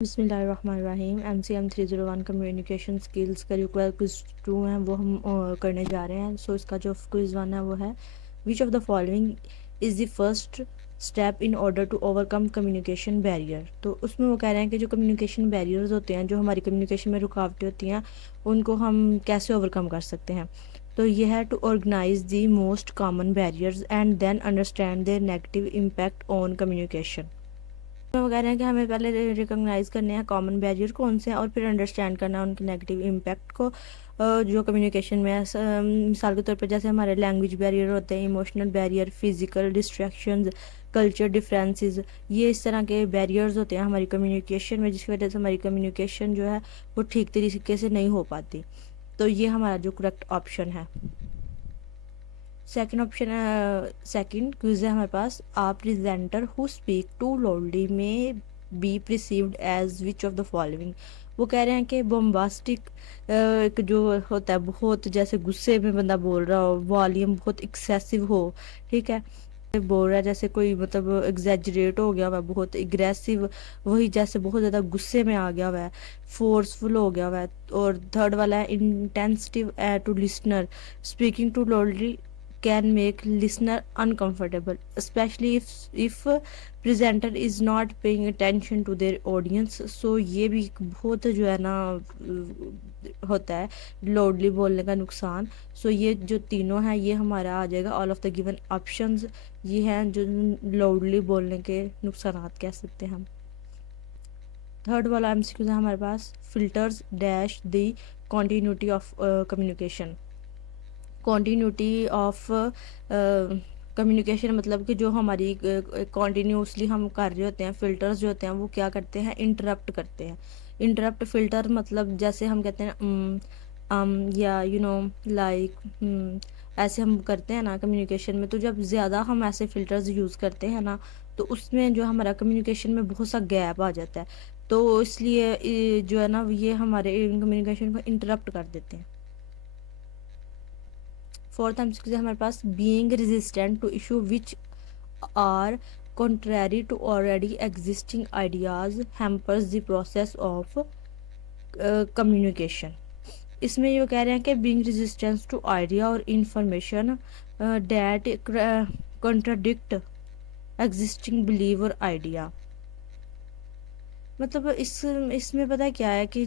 بسم اللہ الرحمن الرحیم۔ MCM 301 کمیونیکیشن سکلز کا جو کوئز 2 ہے وہ ہم کرنے جا رہے ہیں۔ اس کا جو کوئز 1 ہے وہ ہے which of the following is the first step in order to overcome communication barrier. تو اس میں وہ کہہ رہے ہیں کہ جو کمیونیکیشن بیریئرز ہوتے ہیں، جو ہماری کمیونیکیشن میں رکاوٹیں ہوتی ہیں، ان کو ہم کیسے اوور کم کر سکتے ہیں۔ تو یہ ہے to organise the most common barriers and then understand their negative impact on communication. وہ کہہ رہے ہیں کہ ہمیں پہلے ریکگنائز کرنے ہیں کامن بیریئر کون سے ہیں، اور پھر انڈرسٹینڈ کرنا ہے ان کے نیگیٹو امپیکٹ کو جو کمیونیکیشن میں مثال کے طور پر جیسے ہمارے لینگویج بیریئر ہوتے ہیں، emotional barrier, physical distractions, culture differences, یہ اس طرح کے بیریئرز ہوتے ہیں ہماری کمیونیکیشن میں، جس کی وجہ سے ہماری کمیونیکیشن جو ہے وہ ٹھیک طریقے سے نہیں ہو پاتی۔ تو یہ ہمارا جو کریکٹ آپشن ہے۔ سیکنڈ آپشن سیکنڈ کوئز ہے ہمارے پاس a presenter who speak too loudly may be perceived as which of the following. وہ کہہ رہے ہیں کہ بومباسٹک ایک جو ہوتا ہے بہت جیسے غصے میں بندہ بول رہا ہو، والیوم بہت ایکسیسو ہو، ٹھیک ہے، بول رہا ہے جیسے کوئی مطلب ایگزیجریٹ ہو گیا ہوا ہے، بہت اگریسو، وہی جیسے بہت زیادہ غصے میں آ گیا ہوا ہے، فورسفل ہو گیا ہوا ہے۔ اور تھرڈ والا ہے inattentive to listener, speaking too loudly can make listener uncomfortable especially if presenter is not paying attention to their audience۔ so یہ بھی بہت جو ہے نا ہوتا ہے لوڈلی بولنے کا نقصان۔ یہ جو تینوں ہیں یہ ہمارا آ جائے گا all of the given options, یہ ہیں جو لاؤڈلی بولنے کے نقصانات کہہ سکتے ہیں ہم۔ تھرڈ والا MCQ ہے ہمارے پاس filters dash the continuity of communication. Continuity of communication مطلب کہ جو ہماری کنٹینیوسلی ہم کر رہے ہوتے ہیں، فلٹرز جو ہوتے ہیں وہ کیا کرتے ہیں، انٹرپٹ کرتے ہیں۔ انٹرپٹ فلٹر مطلب جیسے ہم کہتے ہیں یا لائک ایسے ہم کرتے ہیں نا کمیونیکیشن میں، تو جب زیادہ ہم ایسے فلٹرز یوز کرتے ہیں نا تو اس میں جو ہمارا کمیونیکیشن میں بہت سا گیپ آ جاتا ہے، تو اس لیے جو ہے نا یہ ہمارے کمیونیکیشن کو انٹرپٹ کر دیتے ہیں۔ فورتھ MCQ ہے ہمارے پاس being resistant to issue which are contrary to already existing ideas hampers the process of communication. اس میں یہ کہہ رہے ہیں کہ بینگ ریزسٹینس ٹو آئیڈیا اور information that contradict existing belief اور آئیڈیا۔ مطلب اس میں پتہ کیا ہے کہ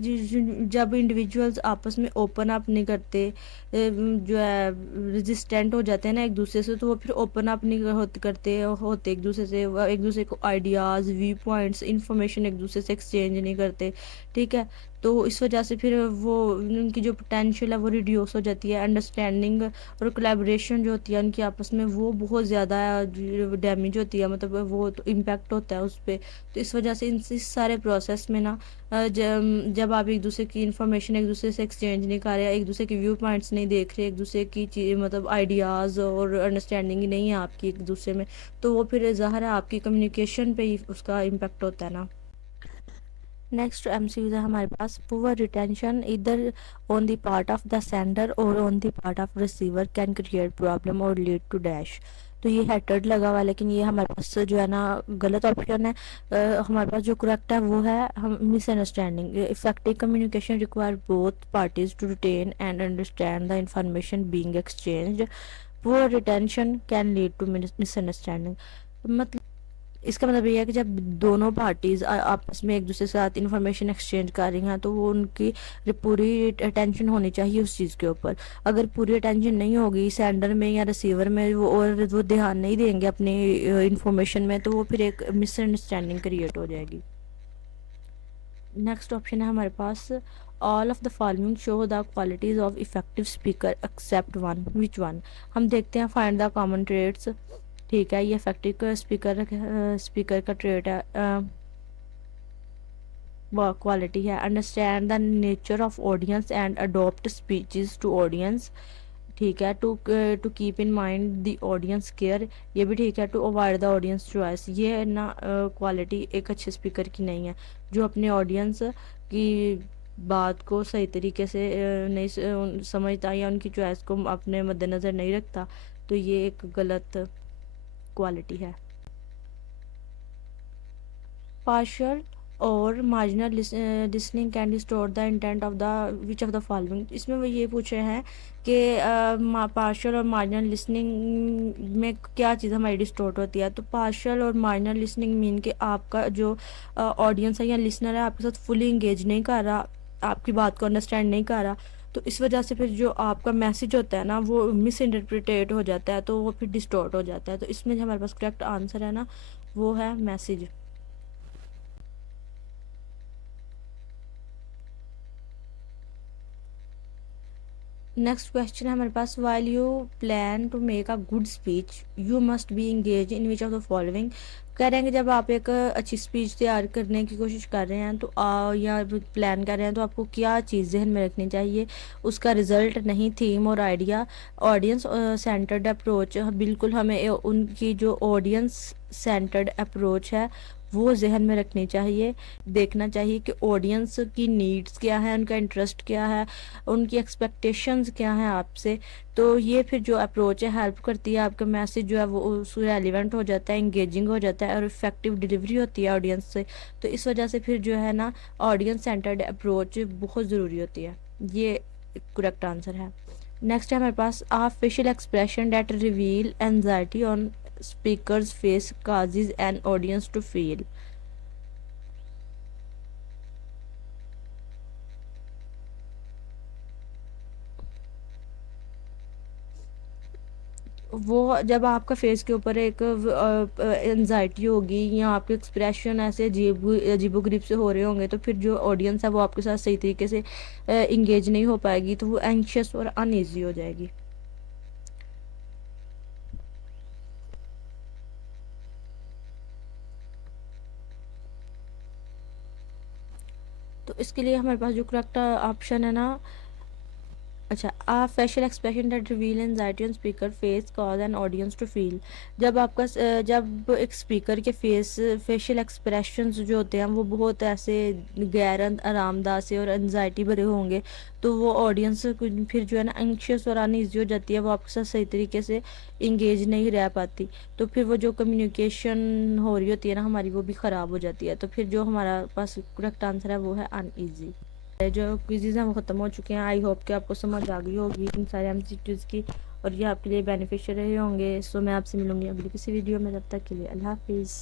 جب انڈیویجولز آپس میں اوپن اپ نہیں کرتے، جو ہے ریزسٹینٹ ہو جاتے ہیں نا ایک دوسرے سے، تو وہ پھر اوپن اپ نہیں کرتے ہوتے ایک دوسرے سے، ایک دوسرے کو آئیڈیاز، ویو پوائنٹس، انفارمیشن ایک دوسرے سے ایکسچینج نہیں کرتے، ٹھیک ہے۔ تو اس وجہ سے پھر وہ ان کی جو پوٹینشیل ہے وہ ریڈیوس ہو جاتی ہے، انڈرسٹینڈنگ اور کولیبریشن جو ہوتی ہے ان کی آپس میں وہ بہت زیادہ ڈیمیج ہوتی ہے، مطلب وہ امپیکٹ ہوتا ہے اس پہ۔ تو اس وجہ سے اس سارے پروسیس میں نا جب آپ ایک دوسرے کی انفارمیشن ایک دوسرے سے ایکسچینج نہیں کر رہے، ایک دوسرے کی ویو پوائنٹس نہیں دیکھ رہے، ایک دوسرے کی مطلب آئیڈیاز اور انڈرسٹینڈنگ نہیں ہے آپ کی ایک دوسرے میں، تو وہ پھر ظاہر ہے آپ کی کمیونیکیشن پہ ہی اس کا امپیکٹ ہوتا ہے نا۔ نیکسٹ MCQ ہے ہمارے پاس پور ریٹینشن ادھر on the part of the sender اور on the part of receiver can create problem اور لیڈ ٹو ڈیش۔ تو یہ ہیٹرڈ لگا ہوا ہے لیکن یہ ہمارے پاس جو ہے نا غلط آپشن ہے۔ ہمارے پاس جو کریکٹ ہے وہ ہے misunderstanding. Effective communication require both parties to retain and understand the information being exchanged. Poor retention can lead to misunderstanding. مطلب اس کا مطلب یہ ہے کہ جب دونوں پارٹیز آپس میں ایک دوسرے کے ساتھ انفارمیشن ایکسچینج کر رہی ہیں تو وہ ان کی پوری اٹینشن ہونی چاہیے اس چیز کے اوپر۔ اگر پوری اٹینشن نہیں ہوگی سینڈر میں یا ریسیور میں، اور وہ دھیان نہیں دیں گے اپنی انفارمیشن میں، تو وہ پھر ایک مس انڈرسٹینڈنگ کریٹ ہو جائے گی۔ نیکسٹ آپشن ہے ہمارے پاس all of the following show the qualities of effective speaker except one which one. ہم دیکھتے ہیں فائنڈ دا کامن ٹریٹس، ٹھیک ہے، یہ افیکٹو اسپیکر کا ٹریٹ ہے، کوالٹی ہے۔ Understand the nature of audience and adapt speeches to audience, ٹھیک ہے، to keep in mind the audience care, یہ بھی ٹھیک ہے۔ To avoid the audience choice, یہ نا کوالٹی ایک اچھے اسپیکر کی نہیں ہے، جو اپنے آڈینس کی بات کو صحیح طریقے سے نہیں سمجھتا یا ان کی چوائس کو اپنے مد نظر نہیں رکھتا، تو یہ ایک غلط کوالٹی ہے۔ پارشل اور marginal listening can distort the intent of the which of the following. اس میں وہ یہ پوچھ رہے ہیں کہ پارشل اور مارجنل لسننگ میں کیا چیز ہماری ڈسٹورٹ ہوتی ہے. تو پارشل اور مارجنل لسننگ مین کہ آپ کا جو آڈینس ہے یا لسنر ہے آپ کے ساتھ فلی انگیج نہیں کر رہا, آپ کی بات کو انڈرسٹینڈ نہیں کر رہا, تو اس وجہ سے پھر جو آپ کا میسج ہوتا ہے نا وہ مس انٹرپریٹیٹ ہو جاتا ہے, تو وہ پھر ڈسٹورٹ ہو جاتا ہے. تو اس میں جو ہمارے پاس کریکٹ آنسر ہے نا وہ ہے میسج. نیکسٹ کویشچن ہے ہمارے پاس, while you plan to make a good speech you must be engage in which of the following. کہہ رہے ہیں کہ جب آپ ایک اچھی اسپیچ تیار کرنے کی کوشش کر رہے ہیں تو یا پلان کر رہے ہیں تو آپ کو کیا چیز ذہن میں رکھنی چاہیے. اس کا رزلٹ نہیں, تھیم اور آئیڈیا. آڈینس سینٹرڈ اپروچ, بالکل ہمیں ان کی جو آڈینس سینٹرڈ اپروچ ہے وہ ذہن میں رکھنی چاہیے. دیکھنا چاہیے کہ آڈینس کی نیڈس کیا ہے, ان کا انٹرسٹ کیا ہے, ان کی ایکسپیکٹیشنز کیا ہیں آپ سے. تو یہ پھر جو اپروچ ہے ہیلپ کرتی ہے, آپ کا میسج جو ہے وہ ریلیونٹ ہو جاتا ہے, انگیجنگ ہو جاتا ہے اور افیکٹو ڈلیوری ہوتی ہے آڈینس سے. تو اس وجہ سے پھر جو ہے نا آڈینس سینٹرڈ اپروچ بہت ضروری ہوتی ہے. یہ کریکٹ آنسر ہے. نیکسٹ ہے ہمارے پاس, facial expression that reveal anxiety on speaker's face causes an audience to feel. وہ جب آپ کا فیس کے اوپر ایک انزائٹی ہوگی یا آپ کے ایکسپریشن ایسے عجیب و غریب سے ہو رہے ہوں گے, تو پھر جو آڈینس ہے وہ آپ کے ساتھ صحیح طریقے سے انگیج نہیں ہو پائے گی, تو وہ اینکشیس اور ان ایزی ہو جائے گی. تو اس کے لیے ہمارے پاس جو کریکٹ آپشن ہے نا, اچھا, facial expression that reveal anxiety on speaker face cause an audience to feel. جب آپ کا جب ایک اسپیکر کے فیشیل ایکسپریشنز جو ہوتے ہیں وہ بہت ایسے غیر آرام دہ سے اور انزائٹی بھرے ہوں گے, تو وہ آڈینس پھر جو ہے نا انکشیس اور ان ایزی ہو جاتی ہے, وہ آپ کے ساتھ صحیح طریقے سے انگیج نہیں رہ پاتی. تو پھر وہ جو کمیونیکیشن ہو رہی ہوتی ہے نا ہماری وہ بھی خراب ہو جاتی ہے. تو پھر جو ہمارا پاس کریکٹ آنسر ہے وہ ہے ان ایزی. جو کوئزز ہیں وہ ختم ہو چکے ہیں. آئی ہوپ کہ آپ کو سمجھ آ گئی ہوگی ان سارے ایم سی کیوز کی, اور یہ آپ کے لیے بینیفیشیل رہے ہوں گے. سو میں آپ سے ملوں گی اگلی کسی ویڈیو میں, تب تک کے لیے اللہ حافظ.